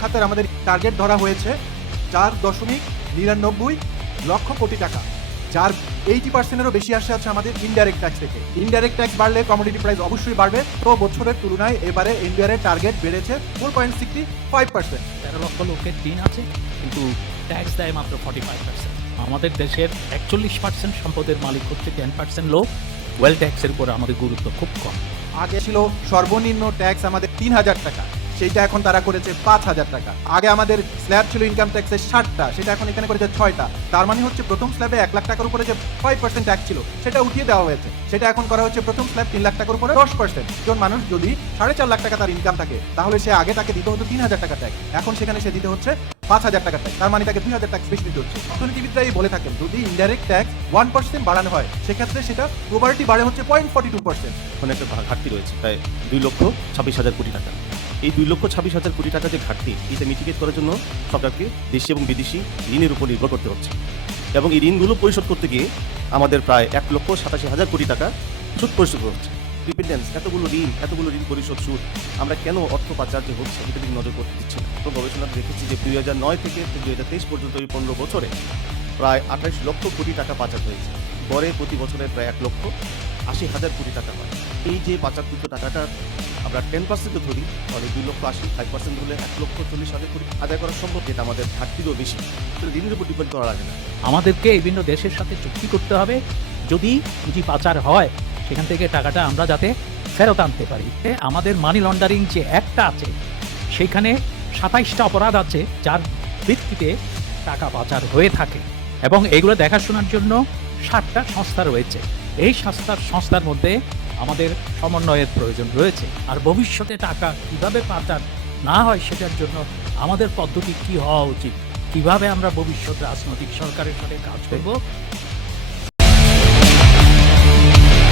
খাতের আমাদের টার্গেট ধরা হয়েছে 4.99 লক্ষ কোটি টাকা, যার 80%-এরও বেশি আসে আছে আমাদের ইনডাইরেক্ট ট্যাক্স থেকে। ইনডাইরেক্ট ট্যাক্স বাড়লে কমোডিটি প্রাইস অবশ্যই বাড়বে। তো বছরের তুলনায় এবারে ইন্ডিয়ার টার্গেট বেড়েছে 4.65%। 13 লক্ষ লোকের ঋণ আছে, কিন্তু ট্যাক্স দেয় মাত্র 45%। আমাদের দেশের 41% সম্পদের মালিক হচ্ছে 10% লোক। ওয়েল ট্যাক্সের উপর আমাদের গুরুত্ব খুব কম। আগে ছিল সর্বনিম্ন ট্যাক্স আমাদের 3,000 টাকা, সেইটা এখন তারা করেছে 5,000 টাকা। আগে আমাদের স্ল্যাব ছিল ইনকাম ট্যাক্সের 60টা, সেটা এখন এখানে করেছে 6টা। তার মানে হচ্ছে প্রথম স্ল্যাবে 1 লাখ টাকার উপরে যে 5% ট্যাক্স ছিল সেটা উঠিয়ে দেওয়া হয়েছে, সেটা এখন করা হচ্ছে প্রথম স্ল্যাব 3 লাখ টাকার উপরে 10%। একজন মানুষ যদি 4.5 লাখ টাকা তার ইনকাম থাকে, তাহলে সে আগে তাকে দিতে হতো 3,000 টাকা ট্যাক্স, এখন সেখানে সে দিতে হচ্ছে 5,000 টাকা ট্যাক্স। তার মানে তাকে 2,000 ট্যাক্স বেশি দিতে হচ্ছে। অর্থনীতিবিদরাই বলে থাকেন, যদি ইনডাইরেক্ট ট্যাক্স 1% বাড়ানো হয়, সেক্ষেত্রে সেটা প্রবাবিলিটি বাড়ে হচ্ছে 0.42%। ওখানে একটা ঘাটতি রয়েছে প্রায় 2,26,000 কোটি টাকা। এই 2,26,000 কোটি টাকা যে ঘাটতি, এটা মিটিগেট করার জন্য সরকারকে দেশি এবং বিদেশি ঋণের উপর নির্ভর করতে হচ্ছে, এবং এই ঋণগুলো পরিশোধ করতে গিয়ে আমাদের প্রায় 1,87,000 কোটি টাকা সুদ পরিশোধ হচ্ছে। ডিপেন্ডেন্স, এতগুলো ঋণ পরিশোধ, সুদ, আমরা কেন অর্থ পাচার যে হচ্ছে এটা দিকে নজর করতে দিচ্ছি না। তো গবেষণাতে দেখেছি যে 2009 থেকে 2023 পর্যন্ত এই 15 বছরে প্রায় 28 লক্ষ কোটি টাকা পাচার হয়েছে। গড়ে প্রতি বছরে প্রায় 1,80,000 কোটি টাকা হয়। এই যে পাচারকৃত টাকাটা আমরা 10% ধরি, তাহলে 2,80,000, 5% ধরলে 1,40,000 কোটি আদায় করা সম্ভব, যেটা আমাদের ঘাটতিরও বেশি। ঋণের উপর ডিপেন্ড করা লাগে না। আমাদেরকে বিভিন্ন দেশের সাথে চুক্তি করতে হবে, যদি পুঁজি পাচার হয় সেখান থেকে টাকাটা আমরা যাতে ফেরত আনতে পারি। আমাদের মানি লন্ডারিং যে একটা আছে, সেখানে 27টা অপরাধ আছে যার ভিত্তিতে টাকা পাচার হয়ে থাকে, এবং এগুলো দেখাশোনার জন্য 7টা সংস্থা রয়েছে। এই সংস্থার মধ্যে আমাদের সমন্বয়ের প্রয়োজন রয়েছে। আর ভবিষ্যতে টাকা কিভাবে পাচার না হয় সেটার জন্য আমাদের পদ্ধতি কি হওয়া উচিত, কিভাবে আমরা ভবিষ্যৎ রাজনৈতিক সরকারের সাথে কাজ করব,